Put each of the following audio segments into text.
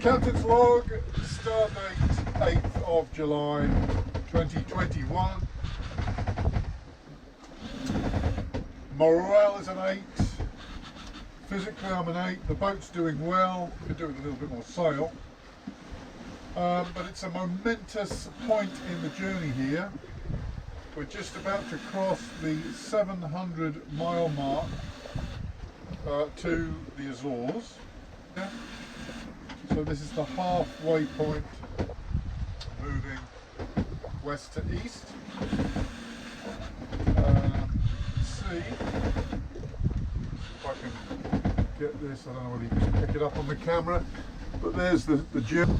Captain's log, start date 8th of July 2021. Morale is an 8. Physically I'm an 8. The boat's doing well. Could do with a little bit more sail. But it's a momentous point in the journey here. We're just about to cross the 700 mile mark to the Azores. So this is the halfway point, moving west to east. Let's see if I can get this. I don't know whether you can pick it up on the camera, but there's the journey.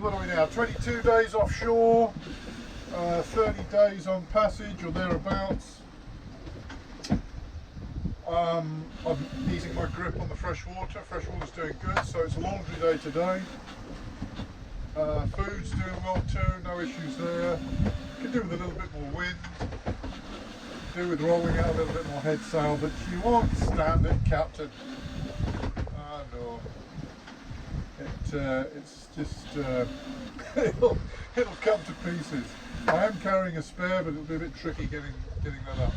What are we now? 22 days offshore. 30 days on passage or thereabouts. I'm easing my grip on the fresh water. Fresh water's doing good, so it's a laundry day today. Food's doing well too, no issues there. Could do with a little bit more wind. Could do with rolling out a little bit more head sail, but you won't stand it, Captain. No. It's just it'll come to pieces. I am carrying a spare, but it'll be a bit tricky getting that up.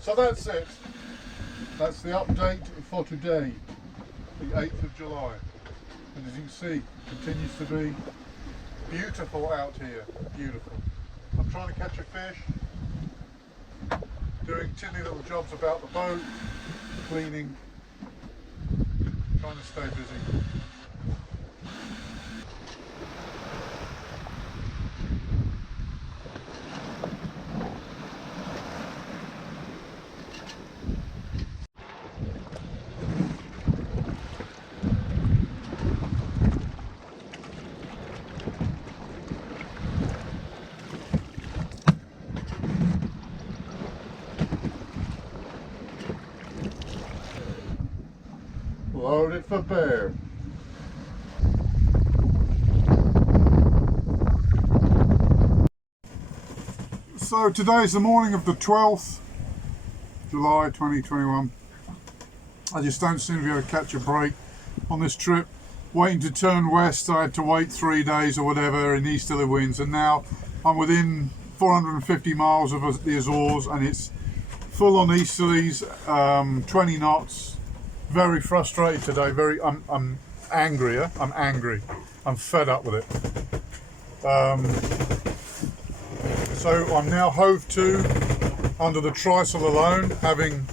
So that's it. That's the update for today, the 8th of July. And as you can see, it continues to be beautiful out here. Beautiful. I'm trying to catch a fish, doing tiddly little jobs about the boat, cleaning, trying to stay busy. Loaded for bear. So today's the morning of the 12th July 2021. I just don't seem to be able to catch a break on this trip. Waiting to turn west, I had to wait 3 days or whatever in easterly winds, and now I'm within 450 miles of the Azores and it's full on easterlies, 20 knots. Very frustrated today. I'm angrier. I'm angry. I'm fed up with it. So I'm now hove to under the trysail alone, having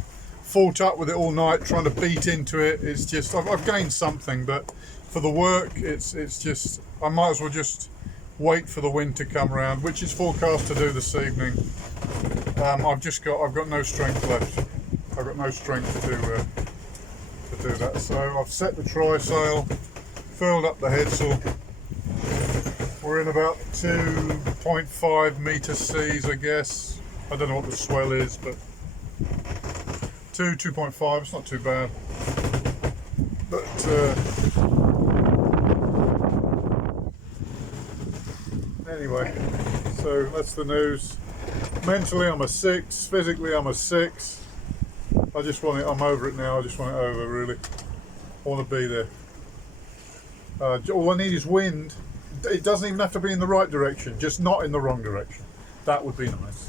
fought up with it all night, trying to beat into it. It's just I've gained something, but for the work, it's just I might as well just wait for the wind to come around, which is forecast to do this evening. I've got no strength left. I've got no strength to do that. So I've set the trysail, furled up the headsail. We're in about 2.5 metre seas, I guess. I don't know what the swell is, but 2.5, it's not too bad. But anyway, so that's the news. Mentally I'm a 6, physically I'm a 6. I just want it, I'm over it now, I just want it over really. I want to be there. All I need is wind. It doesn't even have to be in the right direction, just not in the wrong direction. That would be nice.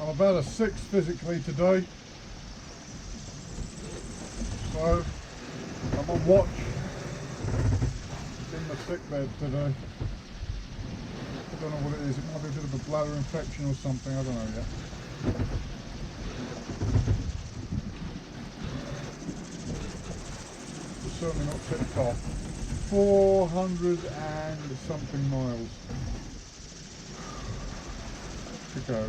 I'm about a 6 physically today. So my watch in the sickbed today. I don't know what it is. It might be a bit of a bladder infection or something. I don't know yet. It's certainly not tipped off. 400 and something miles to go.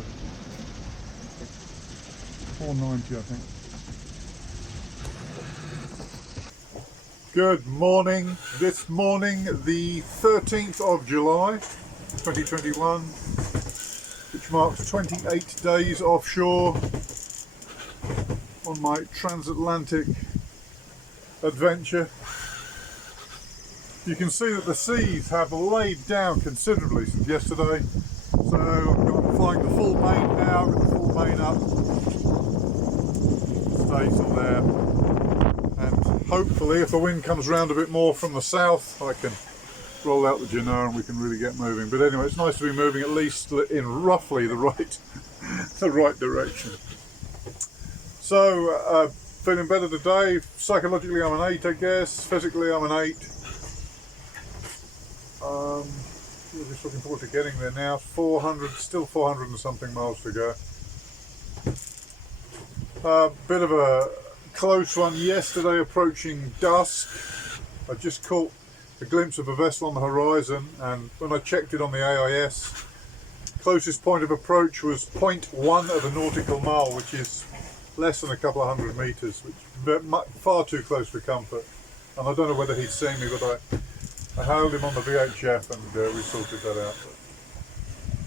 490, I think. Good morning. This morning, the 13th of July 2021, which marks 28 days offshore on my transatlantic adventure. You can see that the seas have laid down considerably since yesterday, so I'm flying the full main now, with the full main up, staysail there, and hopefully if the wind comes round a bit more from the south I can roll out the Genoa and we can really get moving. But anyway, it's nice to be moving at least in roughly the right direction. So feeling better today. Psychologically I'm an 8, I guess. Physically I'm an 8. We're just looking forward to getting there now. 400, still 400 and something miles to go. Bit of a close one yesterday approaching dusk. I just caught a glimpse of a vessel on the horizon, and when I checked it on the AIS, closest point of approach was 0.1 of a nautical mile, which is less than a couple of 100 metres, which is far too close for comfort. And I don't know whether he'd seen me, but I hailed him on the VHF and we sorted that out. But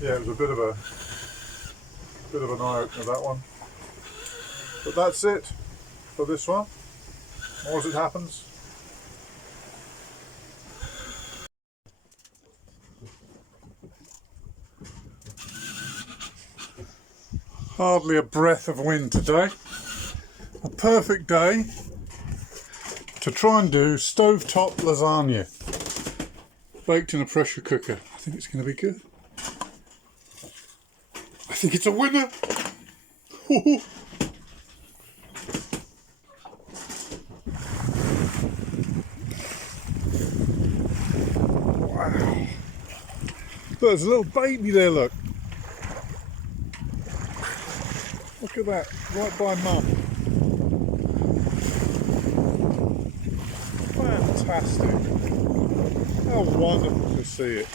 yeah, it was a bit of an eye-opener, that one. But that's it for this one. More as it happens. Hardly a breath of wind today. A perfect day to try and do stovetop lasagna baked in a pressure cooker. I think it's going to be good. I think it's a winner. Wow. There's a little baby there, look. Look at that, right by mum. Fantastic. How wonderful to see it.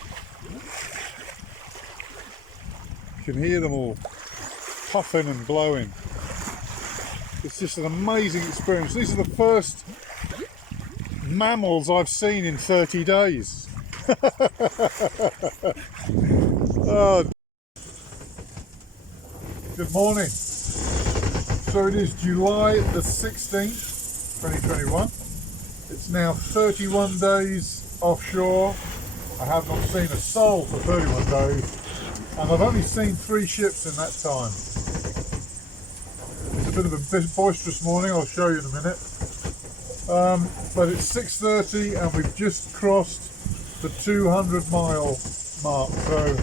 You can hear them all puffing and blowing. It's just an amazing experience. These are the first mammals I've seen in 30 days. Oh. Good morning. So it is July the 16th, 2021. It's now 31 days offshore. I have not seen a soul for 31 days, and I've only seen 3 ships in that time. It's a bit of a boisterous morning, I'll show you in a minute. But it's 6:30 and we've just crossed the 200 mile mark. So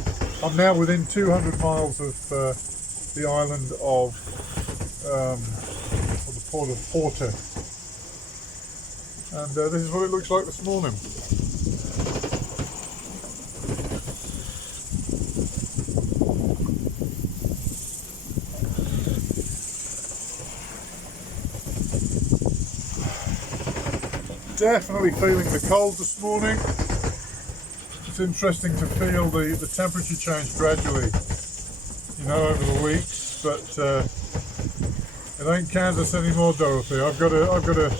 I'm now within 200 miles of the island of the port of Porto. And this is what it looks like this morning. Definitely feeling the cold this morning. It's interesting to feel the temperature change gradually, you know, over the weeks. But it ain't Kansas anymore, Dorothy. I've got to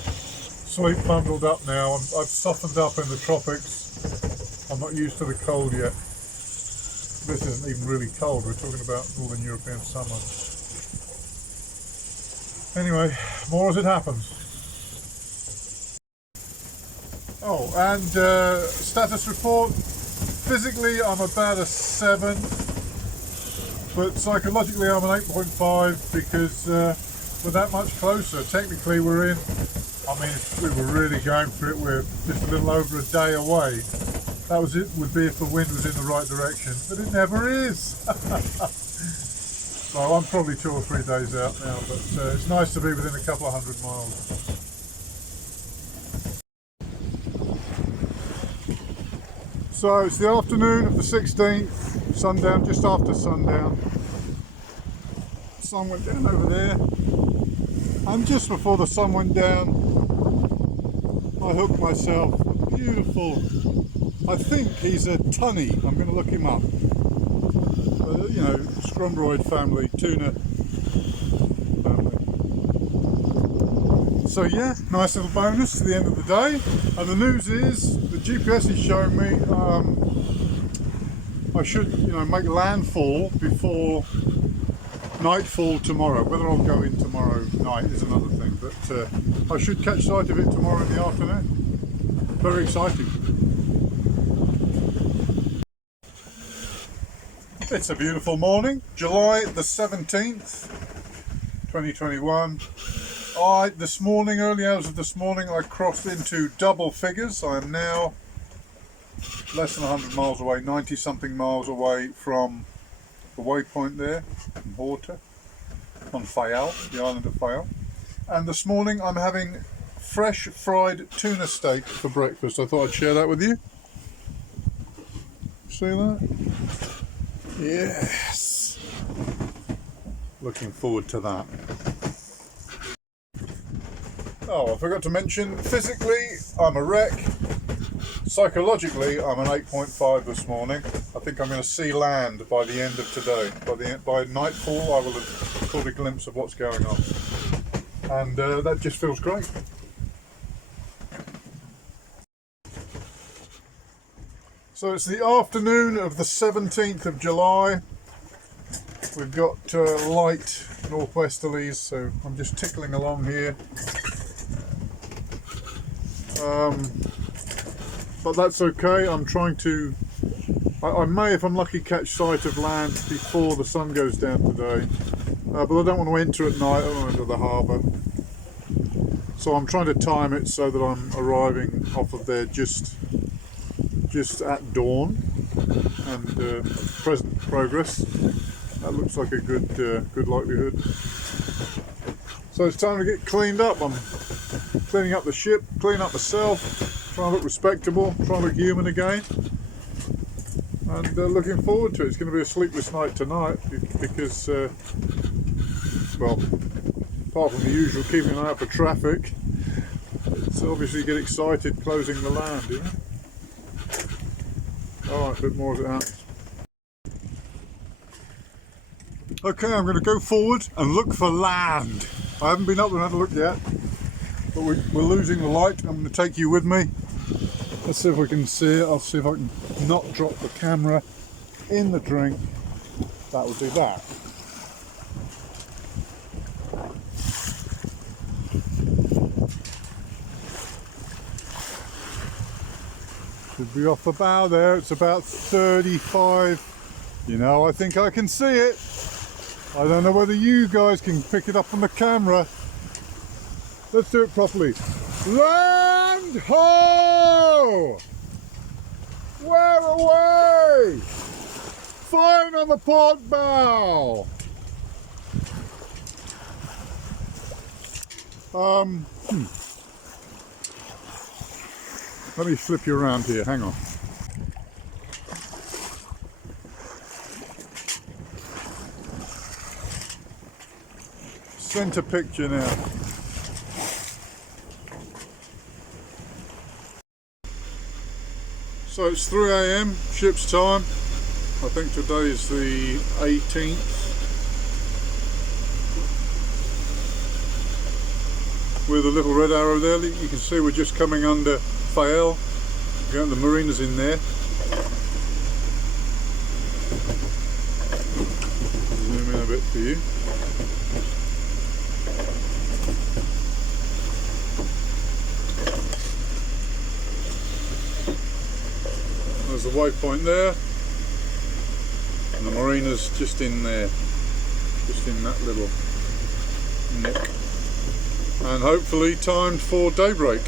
sleep bundled up now. I've softened up in the tropics. I'm not used to the cold yet. This isn't even really cold. We're talking about Northern European summer. Anyway, more as it happens. Oh, and status report. Physically, I'm about a 7, but psychologically, I'm an 8.5 because we're that much closer. Technically, we're in. I mean, if we were really going for it, we're just a little over a day away. That was it. Would be if the wind was in the right direction, but it never is. So I'm probably 2 or 3 days out now, but it's nice to be within a couple of 100 miles. So it's the afternoon of the 16th, sundown, just after sundown. Sun went down over there, and just before the sun went down, I hooked myself a beautiful, I think he's a tunny, I'm going to look him up, you know, scrambroid family, tuna family. So yeah, nice little bonus to the end of the day. And the news is, the GPS is showing me I should, you know, make landfall before nightfall tomorrow. Whether I'll go in tomorrow night is another thing, but I should catch sight of it tomorrow in the afternoon. Very exciting. It's a beautiful morning, July the 17th, 2021. This morning, early hours of this morning, I crossed into double figures. I am now less than 100 miles away, 90 something miles away from the waypoint there, in Horta, on Faial, the island of Faial. And this morning I'm having fresh fried tuna steak for breakfast. I thought I'd share that with you. See that? Yes! Looking forward to that. Oh, I forgot to mention, physically I'm a wreck. Psychologically I'm an 8.5 this morning. I think I'm going to see land by the end of today. By nightfall I will have caught a glimpse of what's going on. And that just feels great. So it's the afternoon of the 17th of July. We've got light northwesterlies, so I'm just tickling along here. But that's okay. I'm trying to, I may, if I'm lucky, catch sight of land before the sun goes down today, but I don't want to enter at night. I don't want to enter the harbour, so I'm trying to time it so that I'm arriving off of there just at dawn. And present progress, that looks like a good likelihood. So it's time to get cleaned up. I'm cleaning up the ship, cleaning up myself, trying to look respectable, trying to look human again, and looking forward to it. It's going to be a sleepless night tonight because, well, apart from the usual keeping an eye out for traffic, it's obviously get excited closing the land, you know. Alright, a bit more as it happens. Okay, I'm going to go forward and look for land. I haven't been up there and had a look yet, but we're losing the light. I'm going to take you with me. Let's see if we can see it. I'll see if I can not drop the camera in the drink. That will do that. Should be off the bow there. It's about 35. You know, I think I can see it. I don't know whether you guys can pick it up on the camera. Let's do it properly. Land ho! Where away? Fine on the port bow. Let me flip you around here, hang on. Centre picture now. So it's 3 AM, ship's time. I think today is the 18th. With a little red arrow there, you can see we're just coming under Faial. The marina's in there. Zoom in a bit for you. There's the waypoint there, and the marina's just in there, just in that little nick, and hopefully timed for daybreak.